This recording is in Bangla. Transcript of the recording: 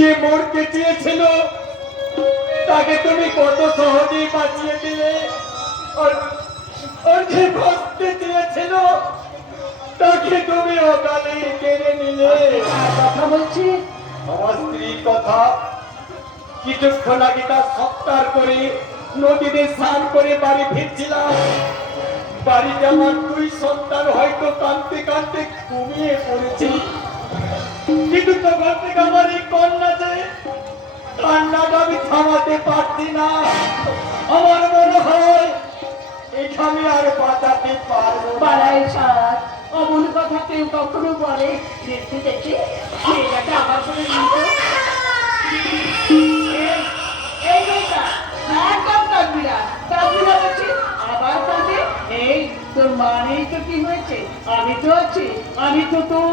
যে মরতে চেয়েছিল তাকে তুমি কত সহজেই বাঁচিয়ে দিলে, আর যে বাঁচতে চেয়েছিল তাকে তুমি অকালে কেড়ে নিলে। কথা বলছি আমার স্ত্রীর কথা। কিছুক্ষণ আগে তার সৎকার করে নদীতে স্নান করে বাড়ি ফিরছিলাম। বাড়িতে আমার দুই সন্তান হয়তো কাঁদতে কাঁদতে ঘুমিয়ে পড়েছে, কিন্তু তখন থেকে আমার এই কন্যা যে কান্নাটা আমি থামাতে পারছি না। আমার মনে হয় এখানে আর বাঁচাতে পারবো না। বাড়াই সাত অমন কথা কেউ কখনো বলে। দেখতে দেখতে মেয়েটাকে আমার করে নিত। এই মেয়েটা একদম কাঁদবি না, কাঁদবি না বলছি। আবার কাঁদে। এই তোর মানেই তো কি হয়েছে, আমি তো আছি, আমি তো তোর